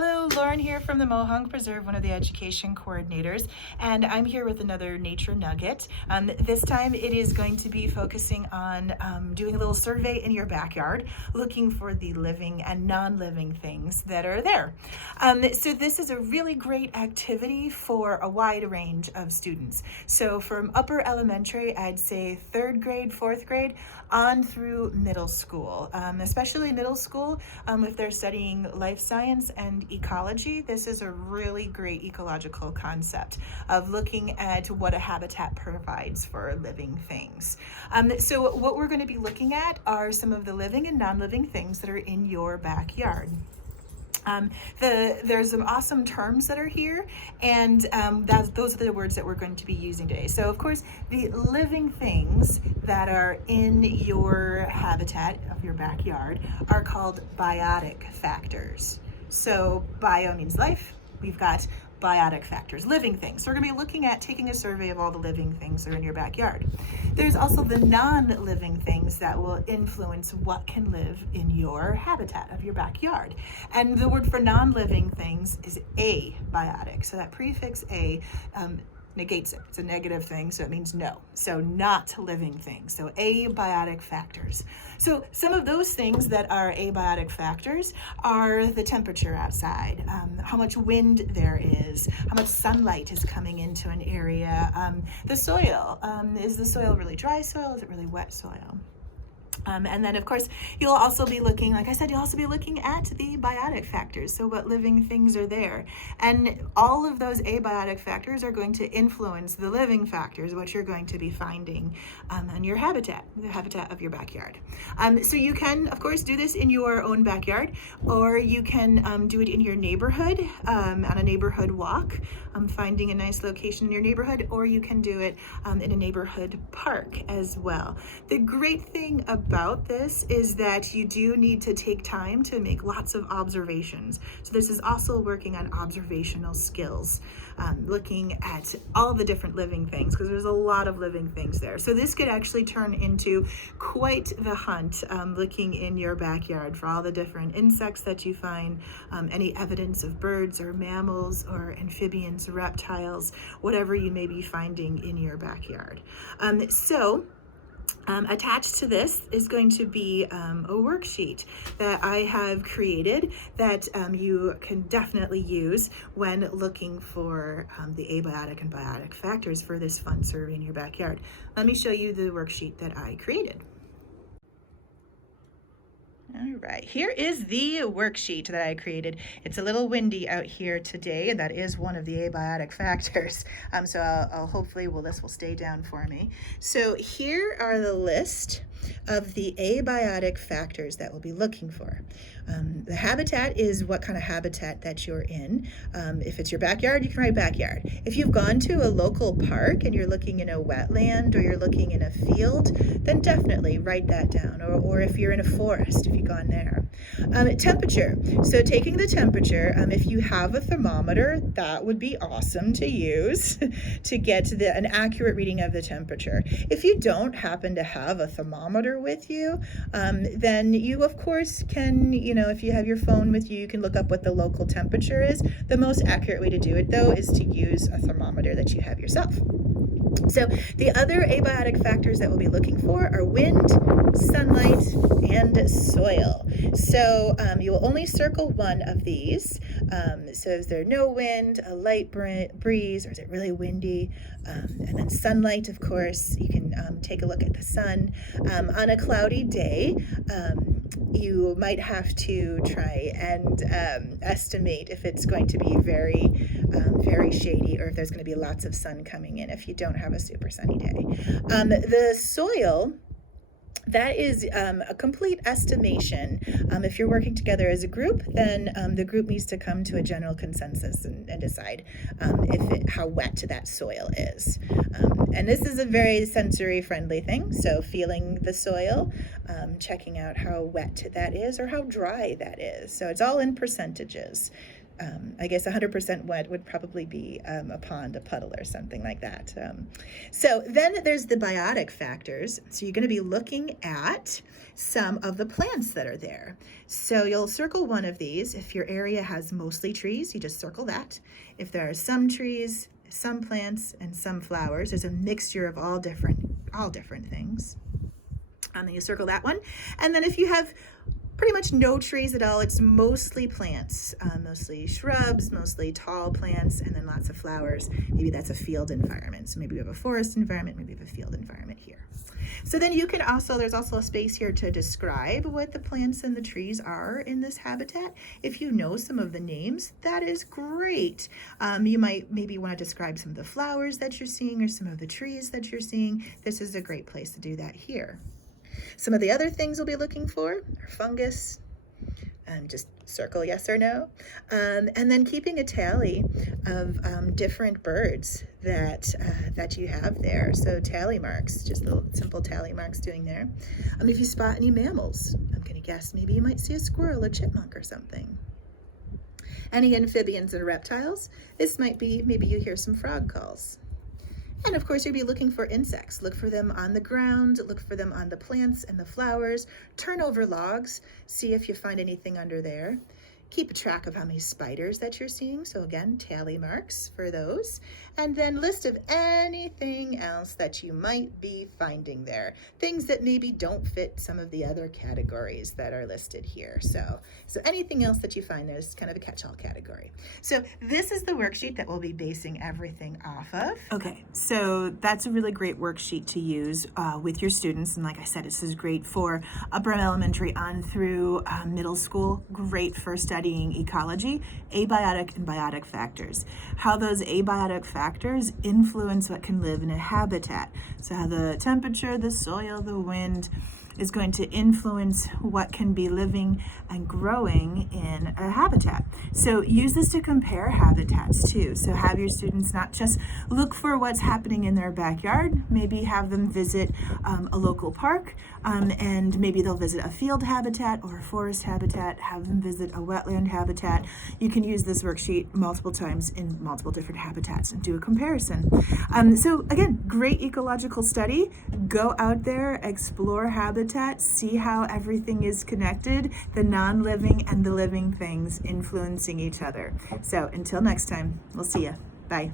Hello, Lauren here from the Mohonk Preserve, one of the education coordinators, and I'm here with another nature nugget. This time it is going to be focusing on doing a little survey in your backyard, looking for the living and non-living things that are there. So this is a really great activity for a wide range of students. So from upper elementary, I'd say 3rd grade, 4th grade, on through middle school, especially middle school, if they're studying life science and ecology. This is a really great ecological concept of looking at what a habitat provides for living things. So what we're going to be looking at are some of the living and non-living things that are in your backyard. There's some awesome terms that are here, and those are the words that we're going to be using today. So of course, the living things that are in your habitat of your backyard are called biotic factors. So bio means life. We've got biotic factors, living things. So we're going to be looking at taking a survey of all the living things that are in your backyard. There's also the non-living things that will influence what can live in your habitat of your backyard. And the word for non-living things is abiotic. So that prefix a negates it. It's a negative thing, so it means no. So not living things. So abiotic factors. So some of those things that are abiotic factors are the temperature outside, how much wind there is, how much sunlight is coming into an area, the soil. Is the soil really dry soil? Is it really wet soil? And then, of course, you'll also be looking, like I said, you'll also be looking at the biotic factors, so what living things are there. And all of those abiotic factors are going to influence the living factors, what you're going to be finding in your habitat, the habitat of your backyard. So you can, of course, do this in your own backyard, or you can do it in your neighborhood, on a neighborhood walk, finding a nice location in your neighborhood, or you can do it in a neighborhood park as well. The great thing about this is that you do need to take time to make lots of observations. So this is also working on observational skills, looking at all the different living things, because there's a lot of living things there. So this could actually turn into quite the hunt, looking in your backyard for all the different insects that you find, any evidence of birds or mammals or amphibians, reptiles, whatever you may be finding in your backyard. Attached to this is going to be a worksheet that I have created that you can definitely use when looking for the abiotic and biotic factors for this fun survey in your backyard. Let me show you the worksheet that I created. All right, here is the worksheet that I created. It's a little windy out here today, and that is one of the abiotic factors. So I'll hopefully, this will stay down for me. So here are the list of the abiotic factors that we'll be looking for. The habitat is what kind of habitat that you're in. If it's your backyard, you can write backyard. If you've gone to a local park and you're looking in a wetland or you're looking in a field, then definitely write that down. Or if you're in a forest, if you've gone there. Temperature. So taking the temperature, if you have a thermometer, that would be awesome to use to get an accurate reading of the temperature. If you don't happen to have a thermometer with you, then you of course can, if you have your phone with you, you can look up what the local temperature is. The most accurate way to do it though is to use a thermometer that you have yourself. So the other abiotic factors that we'll be looking for are wind, sunlight, and soil. So you will only circle one of these. So is there no wind, a light breeze, or is it really windy? And then sunlight, of course, you can take a look at the sun. On a cloudy day, you might have to try and estimate if it's going to be very shady, or if there's going to be lots of sun coming in if you don't have a super sunny day. The soil, that is a complete estimation. If you're working together as a group, then the group needs to come to a general consensus and decide how wet that soil is. And this is a very sensory friendly thing, so feeling the soil, checking out how wet that is or how dry that is. So it's all in percentages. I guess 100% wet would probably be a pond, a puddle, or something like that. So then there's the biotic factors. So you're going to be looking at some of the plants that are there. So you'll circle one of these. If your area has mostly trees, you just circle that. If there are some trees, some plants, and some flowers, there's a mixture of all different things. And then you circle that one. And then if you have pretty much no trees at all, it's mostly plants, mostly shrubs, mostly tall plants, and then lots of flowers. Maybe that's a field environment. So maybe we have a forest environment, maybe we have a field environment here. So then you can there's also a space here to describe what the plants and the trees are in this habitat. If you know some of the names, that is great. You might maybe want to describe some of the flowers that you're seeing or some of the trees that you're seeing. This is a great place to do that here. Some of the other things we'll be looking for are fungus, just circle yes or no, and then keeping a tally of different birds that you have there. So tally marks, just little simple tally marks doing there. If you spot any mammals, I'm going to guess maybe you might see a squirrel, a chipmunk, or something. Any amphibians and reptiles, this might be maybe you hear some frog calls. And of course, you'll be looking for insects. Look for them on the ground, look for them on the plants and the flowers. Turn over logs, see if you find anything under there. Keep a track of how many spiders that you're seeing. So again, tally marks for those. And then list of anything else that you might be finding there. Things that maybe don't fit some of the other categories that are listed here. So anything else that you find, there's kind of a catch-all category. So this is the worksheet that we'll be basing everything off of. Okay, so that's a really great worksheet to use with your students. And like I said, this is great for upper elementary on through middle school. Great for studying ecology, abiotic and biotic factors. How those abiotic factors influence what can live in a habitat. So how the temperature, the soil, the wind is going to influence what can be living and growing in a habitat. So use this to compare habitats too. So have your students not just look for what's happening in their backyard, maybe have them visit a local park, and maybe they'll visit a field habitat or a forest habitat, have them visit a wetland habitat. You can use this worksheet multiple times in multiple different habitats and do a comparison. So again, great ecological study. Go out there, explore habitats, see how everything is connected, the non-living and the living things influencing each other. So until next time, we'll see you. Bye.